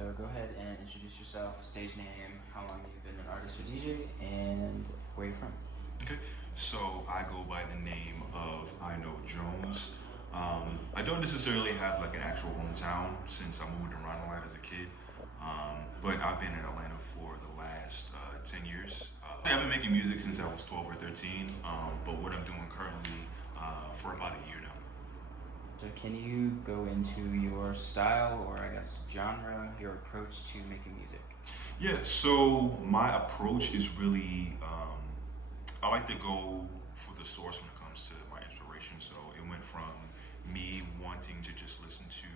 So go ahead and introduce yourself, stage name, how long you've been an artist or DJ, and where you're from. Okay, so I go by the name of IKnowJones. I don't necessarily have like an actual hometown since I moved around a lot as a kid, but I've been in Atlanta for the last 10 years. I've been making music since I was 12 or 13, but what I'm doing currently for about a year now. So can you go into your style or I guess genre, your approach to making music? Yeah, so my approach is really, I like to go for the source when it comes to my inspiration. So it went from me wanting to just listen to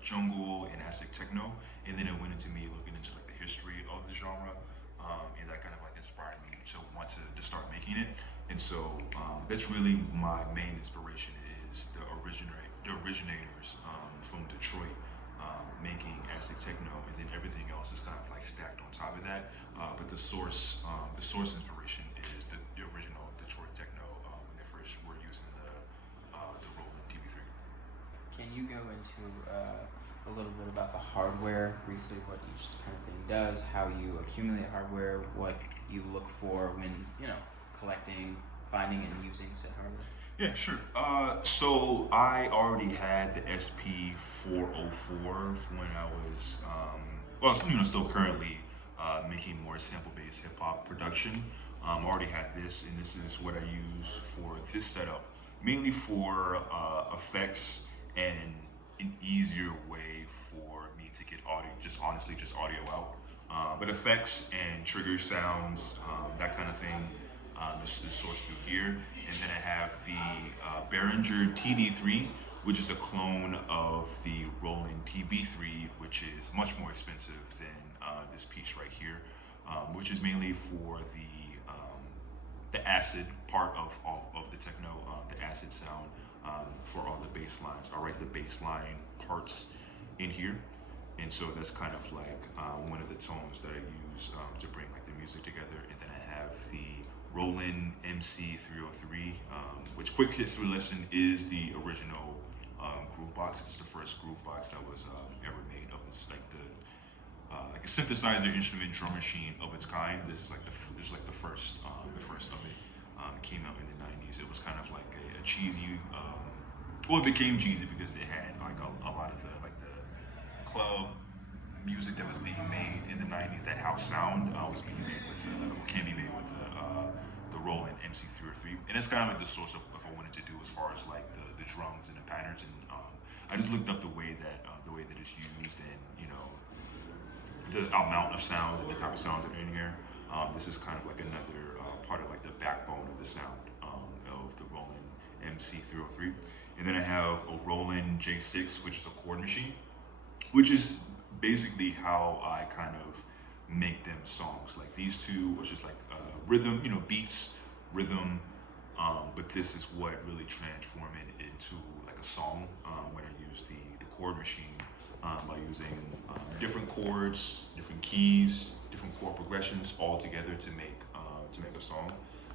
jungle and acid techno, and then it went into me looking into like the history of the genre, and that kind of like inspired me to want to start making it. And so that's really my main inspiration is the originators from Detroit making acid techno, and then everything else is kind of like stacked on top of that. But the source inspiration is the original Detroit techno when they first were using the Roland DB3. Can you go into a little bit about the hardware, briefly what each kind of thing does, how you accumulate hardware, what you look for when, collecting, finding, and using said hardware? Yeah, sure. So I already had the SP404 when I was, still currently making more sample-based hip-hop production. I already had this, and this is what I use for this setup, mainly for effects and an easier way for me to get audio, just honestly, just audio out. But effects and trigger sounds, that kind of thing, is sourced through here. And then I have the Behringer TD3, which is a clone of the Roland TB3, which is much more expensive than this piece right here, which is mainly for the acid part of the techno, the acid sound for all the bass lines. I write the bass line parts in here, and so that's kind of like one of the tones that I use to bring like the music together. And then I have the Roland MC303, which quick history lesson is the original groove box. It's the first groove box that was ever made of this, like a synthesizer instrument drum machine of its kind. This is like the first of it. It came out in the 90s. It was kind of like a cheesy. It became cheesy because they had like a lot of the club music that was being made in the 90s. That house sound was being made with, can be made with the Roland MC303, and that's kind of like the source of what I wanted to do as far as like the drums and the patterns. And I just looked up the way that it's used, and the amount of sounds and the type of sounds that are in here. This is kind of like another part of like the backbone of the sound of the Roland MC303. And then I have a Roland J6, which is a chord machine, which is basically how I kind of make them songs. Like these two was just like rhythm, beats, rhythm, but this is what really transformed it into like a song when I use the chord machine by using different chords, different keys, different chord progressions all together to make a song.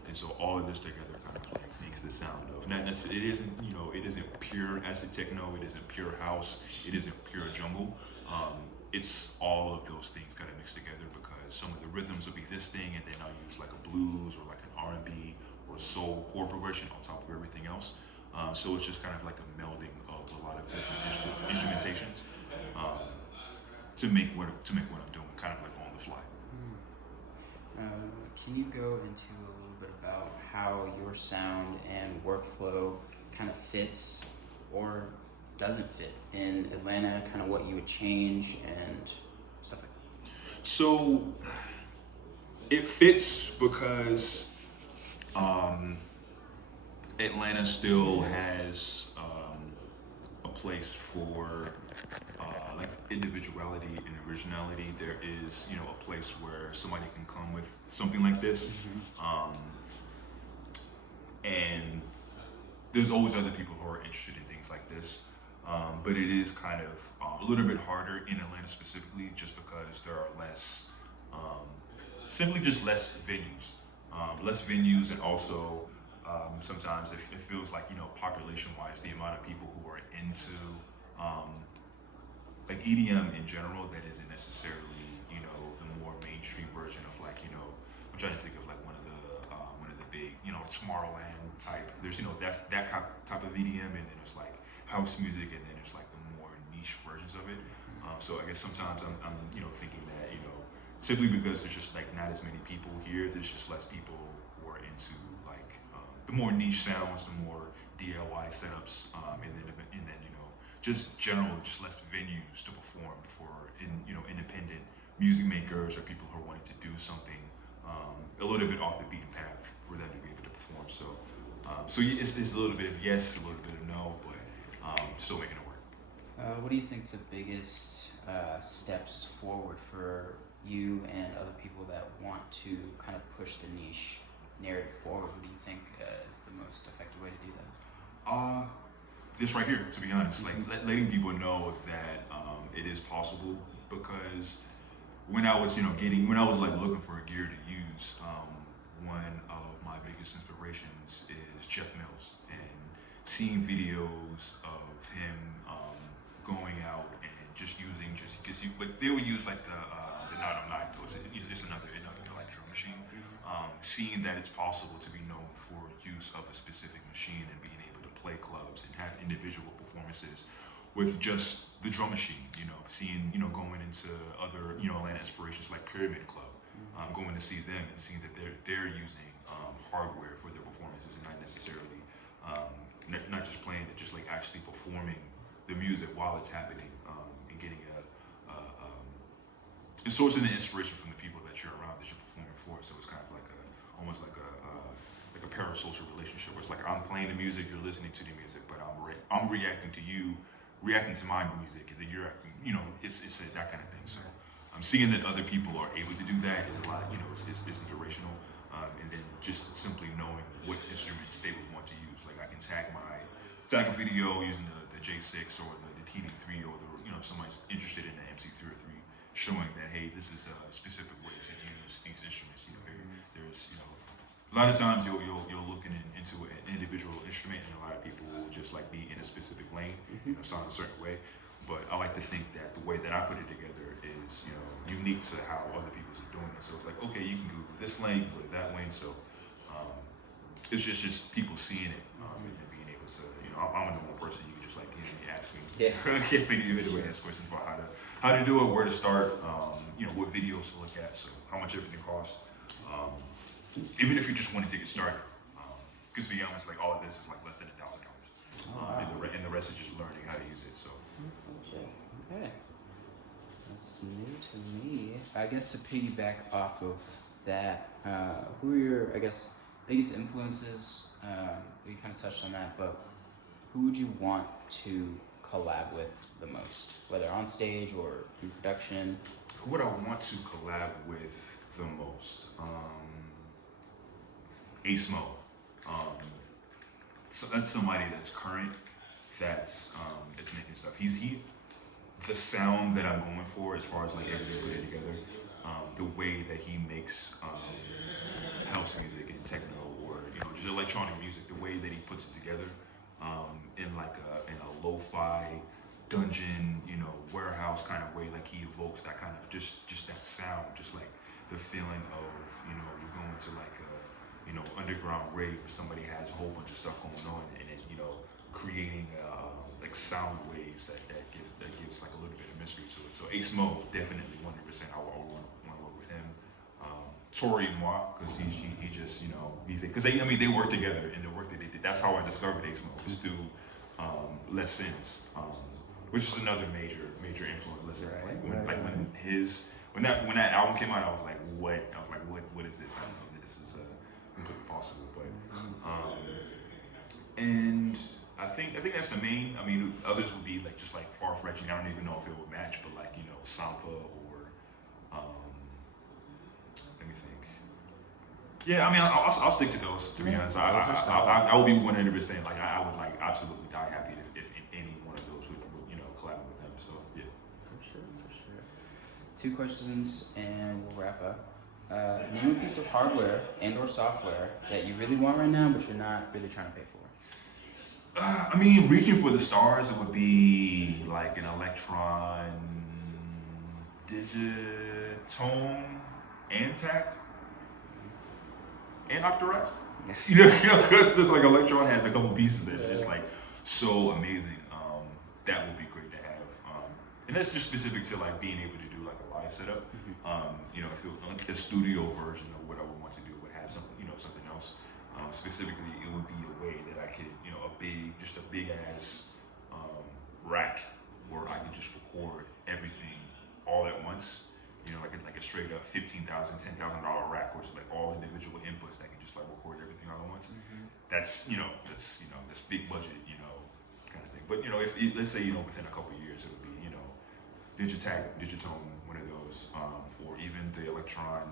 And so all of this together kind of like makes the sound of, not necessarily, it isn't pure acid techno, it isn't pure house, it isn't pure jungle. It's all of those things kind of mixed together, because some of the rhythms will be this thing, and then I'll use like a blues or like an R&B or soul chord progression on top of everything else. So it's just kind of like a melding of a lot of different instrumentations to make what I'm doing, kind of like on the fly. Can you go into a little bit about how your sound and workflow kind of fits or doesn't fit in Atlanta, kind of what you would change and stuff like that? So it fits because Atlanta still has a place for like individuality and originality. There is, a place where somebody can come with something like this, and there's always other people who are interested in things like this. But it is kind of a little bit harder in Atlanta specifically, just because there are simply just less venues, and also sometimes it feels like, population-wise, the amount of people who are into like EDM in general that isn't mainstream version of like, I'm trying to think of like one of the big, Tomorrowland type. There's that type of EDM, and then there's like house music, and then there's like the more niche versions of it. So I guess sometimes I'm thinking that simply because there's just like not as many people here, there's just less people who are into like the more niche sounds, the more DIY setups, and then just generally just less venues to perform for independent music makers or people who are wanting to do something a little bit off the beaten path for them to be able to perform. So yeah, it's a little bit of yes, a little bit of no, but still making it work. What do you think the biggest steps forward for you and other people that want to kind of push the niche narrative forward? What do you think is the most effective way to do that? This right here, to be honest, like letting people know that it is possible. Because when I was like looking for gear to use, one of my biggest inspirations is Jeff Mills, and seeing videos of him going out and just using because but they would use like the 909, so it's another like drum machine. Seeing that it's possible to be known for use of a specific machine and being able to play clubs and have individual performances with just the drum machine, seeing, going into other, Atlanta inspirations like Pyramid Club, going to see them and seeing that they're using hardware for their performances and not necessarily not just playing it, just like actually performing the music while it's happening, and getting a source of the inspiration from the people that you're around that you're performing for. So it's kind of like almost like a parasocial relationship where it's like I'm playing the music, you're listening to the music, but I'm reacting to you, reacting to my music, and then you're acting, it's that kind of thing. So I'm seeing that other people are able to do that is a lot, it's inspirational. And then just simply knowing what instruments they would want to use. Like I can tag a video using the J6 or the TD3, or if somebody's interested in the MC303, showing that, hey, this is a specific way to use these instruments. There's a lot of times you're looking into an individual instrument, and a lot of people will just like be in a specific lane, sound a certain way. But I like to think that the way that I put it together is unique to how other people are doing it. So it's like, okay, you can go this lane, you go that lane. So it's just people seeing it, and being able to, I'm a normal person. You can just like ask me, get me to ask questions about how to do it, where to start, what videos to look at, so how much everything costs. Even if you just want to get started, because to be honest, like all of this is like less than $1,000, and the rest is just learning how to use it. So. Okay, that's new to me. I guess to piggyback off of that, who are your, biggest influences? We kind of touched on that, but who would you want to collab with the most, whether on stage or in production? Who would I want to collab with the most? Smo. So that's somebody that's current, that's making stuff. The sound that I'm going for, as far as like everything put it together, the way that he makes house music and techno, or just electronic music, the way that he puts it together, in a lo-fi dungeon, warehouse kind of way, like he evokes that kind of just that sound, just like the feeling of you're going to like a underground rave where somebody has a whole bunch of stuff going on, and it creating like sound waves that gives like a little bit of mystery to it. So Smo, definitely 100%. I would want to work with him. Tori and moi, because he just because they work together in the work that they did. That's how I discovered Smo, was through Les Sins, which is another major influence. Les Sins, when that album came out, I was like, what? I was like, what is this? I don't know that this is completely possible, but and I think that's the main. I mean, others would be like just like far-fetching. I don't even know if it would match, but like Sampa or let me think. Yeah, I mean, I'll stick to those. To be honest, I will be 100%. Like I would like absolutely die happy if any one of those would collab with them. So yeah. For sure. 2 questions and we'll wrap up. Name a piece of hardware and/or software that you really want right now, but you're not really trying to pay for. I mean, reaching for the stars, it would be like an Electron Digitone and tact and octarat. Yes. Because this like Electron has a couple pieces that's just like so amazing. That would be great to have. And that's just specific to like being able to do like a live setup. If it was like the studio version of what I would want to do would have something, something else. Specifically, it would be a way that I could, just a big ass rack where I could just record everything all at once. Like a straight up $15,000, $10,000 rack, where it's like all individual inputs that can just like record everything all at once. That's that's big budget, kind of thing. But let's say within a couple of years it would be Digitone, one of those, or even the Electron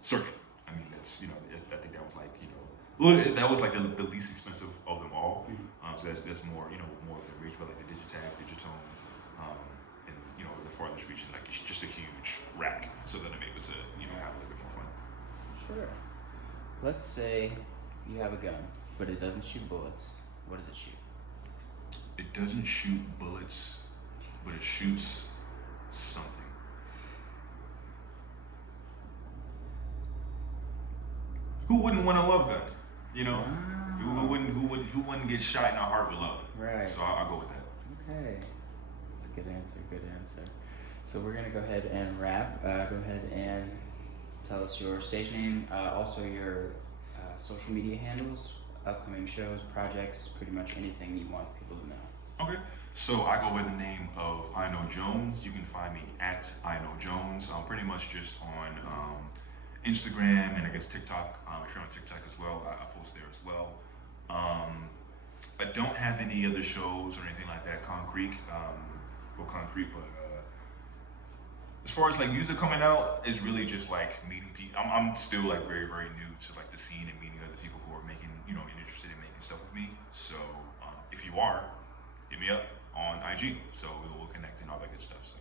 circuit. I mean, that's I think that was like that was like the least expensive of them all. So that's more more of the reach, but like the Digitone, and the farthest reaching, like it's just a huge rack, so that I'm able to have a little bit more fun. Sure. Let's say you have a gun, but it doesn't shoot bullets. What does it shoot? It doesn't shoot bullets, but it shoots something. Who wouldn't want a love gun? Who wouldn't get shot in the heart with love? Right. So I'll go with that. Okay. That's a good answer. Good answer. So we're gonna go ahead and wrap. Go ahead and tell us your stage name, also your social media handles, upcoming shows, projects, pretty much anything you want people to know. Okay. So I go by the name of IKnowJones. You can find me at IKnowJones. I'm pretty much just on Instagram and I guess TikTok. If you're on TikTok as well, I post there as well. I don't have any other shows or anything like that concrete, but as far as like music coming out, it's really just like meeting people. I'm still like very, very new to like the scene and meeting other people who are making, interested in making stuff with me. So if you are, hit me up on IG. So we'll connect and all that good stuff. So